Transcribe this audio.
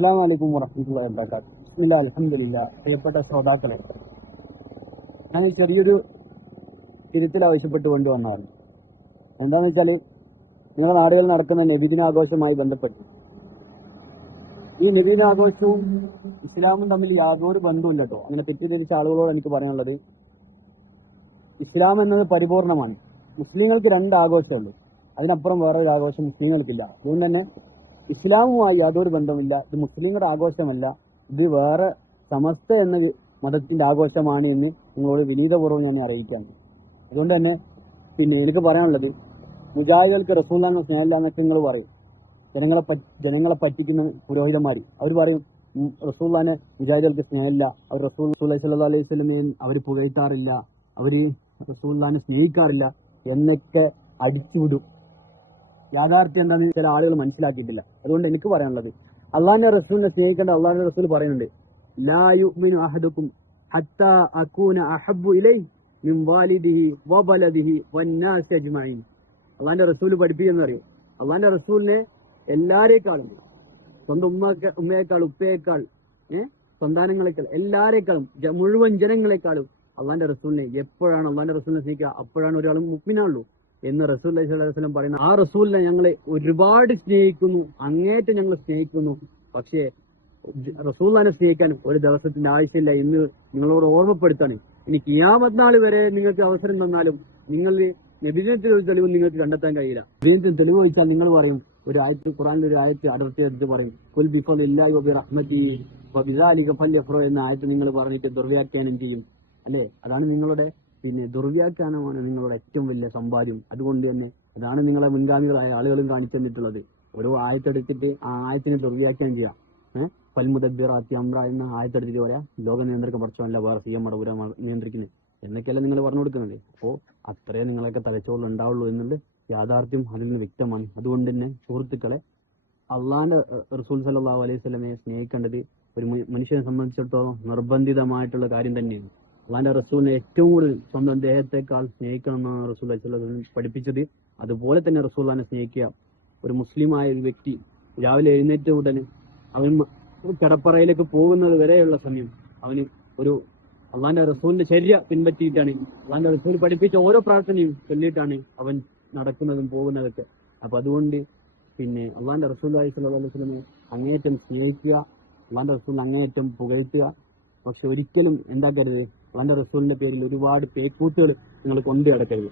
അസ്സലാമു അലൈക്കും വറഹ്മത്തുള്ളാഹി വബറകാതുഹു. ബിസ്മില്ലാഹിൽ അൽഹംദുലില്ലാ. പ്രിയപ്പെട്ട ശ്രോതാക്കളെ, ഞാൻ ചെറിയൊരു തിരുത്തൽ ആവശ്യപ്പെട്ട് കൊണ്ടുവന്നതാണ്. എന്താന്ന് വെച്ചാൽ, നിങ്ങളുടെ നാടുകളിൽ നടക്കുന്ന നബിദിനാഘോഷവുമായി ബന്ധപ്പെട്ട് ഈ നബിദിനാഘോഷവും ഇസ്ലാമും തമ്മിൽ യാതൊരു ബന്ധവുമില്ല കേട്ടോ. അങ്ങനെ തെറ്റിദ്ധരിച്ച ആളുകളോട് എനിക്ക് പറയാനുള്ളത്, ഇസ്ലാം എന്നത് പരിപൂർണമാണ്. മുസ്ലിങ്ങൾക്ക് രണ്ട് ആഘോഷമുള്ളൂ, അതിനപ്പുറം വേറൊരു ആഘോഷം മുസ്ലിങ്ങൾക്കില്ല. അതുകൊണ്ട് തന്നെ ഇസ്ലാമുമായി യാതൊരു ബന്ധമില്ല. ഇത് മുസ്ലിങ്ങളുടെ ആഘോഷമല്ല, ഇത് വേറെ സമസ്ത എന്ന മതത്തിന്റെ ആഘോഷമാണ് എന്ന് നിങ്ങളോട് വിനീതപൂർവ്വം ഞാൻ അറിയിക്കുകയാണ്. അതുകൊണ്ട് തന്നെ എനിക്ക് പറയാനുള്ളത്, മുജാഹിദുകൾക്ക് റസൂലുള്ളാഹിനെ സ്നേഹമില്ല എന്നൊക്കെ നിങ്ങൾ പറയും. ജനങ്ങളെ പറ്റിക്കുന്ന പുരോഹിതന്മാർ അവർ പറയും റസൂലുള്ളാഹിനെ മുജാഹിദുകൾക്ക് സ്നേഹമില്ല, അവർ റസൂലുള്ളാഹി സ്വല്ലല്ലാഹു അലൈഹി വസല്ലമയെ അവർ പുകഴ്ത്താറില്ല, അവര് റസൂലുള്ളാഹിനെ സ്നേഹിക്കാറില്ല എന്നൊക്കെ അടിച്ചുവിടും. യാഥാർത്ഥ്യം എന്താണെന്ന് ചില ആളുകൾ മനസ്സിലാക്കിയിട്ടില്ല. അതുകൊണ്ട് എനിക്ക് പറയാനുള്ളത്, അള്ളാഹിന്റെ റസൂലിനെ സ്നേഹിക്കേണ്ട അള്ളാഹിന്റെ റസൂൽ പറയുന്നുണ്ട്, ലാ യുഅ്മിനു അഹദുക്കും ഹത്താ അകൂന അഹബ്ബു ഇലൈഹി മിൻ വാലിദിഹി വബലദിഹി വന്നാസി അജ്മഈൻ. അള്ളാഹിന്റെ റസൂൽ പഠിപ്പിക്കുന്ന അറിയും, അള്ളാഹിന്റെ റസൂലിനെ എല്ലാരേക്കാളും, സ്വന്തം ഉമ്മയേക്കാൾ ഉപ്പയേക്കാൾ സന്താനങ്ങളെക്കാൾ എല്ലാരേക്കാളും മുഴുവൻ ജനങ്ങളെക്കാളും അള്ളാഹിന്റെ റസൂലിനെ എപ്പോഴാണ് അള്ളാഹിന്റെ റസൂലിനെ സ്നേഹിക്കുക, അപ്പോഴാണ് ഒരാൾ മുഅ്മിനാവുള്ളൂ എന്ന് റസൂലുള്ളാഹി സ്വല്ലല്ലാഹു അലൈഹി വസല്ലം പറയുന്ന ആ റസൂലിനെ ഞങ്ങളെ ഒരുപാട് സ്നേഹിക്കുന്നു, അങ്ങേറ്റം ഞങ്ങൾ സ്നേഹിക്കുന്നു. പക്ഷേ റസൂലുള്ളാഹിനെ സ്നേഹിക്കാൻ ഒരു ദിവസത്തിന്റെ ആവശ്യമില്ല എന്ന് നിങ്ങളോട് ഓർമ്മപ്പെടുത്താണ്. ഇനി ഖിയാമത്ത് നാൾ വരെ നിങ്ങൾക്ക് അവസരം തന്നാലും നിങ്ങൾ നബിദിനത്തിൽ ഒരു തെളിവ് നിങ്ങൾക്ക് കണ്ടെത്താൻ കഴിയില്ല. നബിദിനത്തിൽ തെളിവ് വെച്ചാൽ നിങ്ങൾ പറയും, ഒരു ആയത്ത്, ഖുർആനിൽ ഒരു ആയത്ത് അടർത്തി എടുത്ത് പറയും, ഖുൽ ബിഫളില്ലാഹി വബിറഹ്മതിഹി വബിദാലിക ഫൽയഫ്റഹു എന്ന ആയത്ത് നിങ്ങൾ പറഞ്ഞിട്ട് ദുർവ്യാഖ്യാനം ചെയ്യും അല്ലേ? അതാണ് നിങ്ങളുടെ ദുർവ്യാഖ്യാനമാണ് നിങ്ങളുടെ ഏറ്റവും വലിയ സമ്പാദ്യം. അതുകൊണ്ട് തന്നെ അതാണ് നിങ്ങളെ മുൻഗാമികളായ ആളുകളും കാണിച്ചു തന്നിട്ടുള്ളത്. ഓരോ ആയത്തെടുത്തിട്ട് ആ ആയത്തിനെ ദുർവ്യാഖ്യാനം ചെയ്യാം. ഫൽമുദബ്ബിറാത്തി അംറ എന്ന ആയത്തെടുത്തിട്ട് പറയാം ലോകം നിയന്ത്രിക്കാൻ പഠിച്ചല്ല വേറെ സിയം മടപുര നിയന്ത്രിക്കുന്നത് എന്നൊക്കെയല്ല നിങ്ങൾ പറഞ്ഞു കൊടുക്കുന്നുണ്ട്. അപ്പോൾ അത്രേ നിങ്ങളൊക്കെ തലച്ചോറിൽ ഉണ്ടാവുള്ളൂ എന്നുള്ള യാഥാർത്ഥ്യം അതിൽ നിന്ന് വ്യക്തമാണ്. അതുകൊണ്ട് തന്നെ സുഹൃത്തുക്കളെ, അള്ളാഹിന്റെ റസൂൽ സല്ലല്ലാഹു അലൈഹി വസല്ലമയെ സ്നേഹിക്കേണ്ടത് ഒരു മനുഷ്യനെ സംബന്ധിച്ചിടത്തോളം നിർബന്ധിതമായിട്ടുള്ള കാര്യം തന്നെയാണ്. അള്ളാഹിന്റെ റസൂലിനെ ഏറ്റവും കൂടുതൽ സ്വന്തം ദേഹത്തെക്കാൾ സ്നേഹിക്കണം എന്നാണ് റസൂൽ പഠിപ്പിച്ചത്. അതുപോലെ തന്നെ റസൂലിനെ സ്നേഹിക്കുക. ഒരു മുസ്ലിമായ ഒരു വ്യക്തി രാവിലെ എഴുന്നേറ്റ ഉടനെ അവൻ കിടപ്പറയിലേക്ക് പോകുന്നത് വരെയുള്ള സമയം അവന് ഒരു അള്ളാഹിന്റെ റസൂലിന്റെ ചര്യ പിൻപറ്റിയിട്ടാണ്, അള്ളാഹിന്റെ റസൂൽ പഠിപ്പിച്ച ഓരോ പ്രാർത്ഥനയും ചൊല്ലിയിട്ടാണ് അവൻ നടക്കുന്നതും പോകുന്നതൊക്കെ. അപ്പൊ അതുകൊണ്ട് അള്ളാഹിന്റെ റസൂലുള്ളാഹി സ്വല്ലല്ലാഹു അലൈഹി വസല്ലമയെ അങ്ങേയറ്റം സ്നേഹിക്കുക, അള്ളാഹിന്റെ റസൂലിനെ അങ്ങേയറ്റം പുകഴ്ത്തുക. പക്ഷെ ഒരിക്കലും എന്താക്കരുത്, അള്ളാഹിന്റെ റസൂലിന്റെ പേരിൽ ഒരുപാട് പേക്കൂത്തുകൾ നിങ്ങൾ കൊണ്ടു നടക്കരുത്.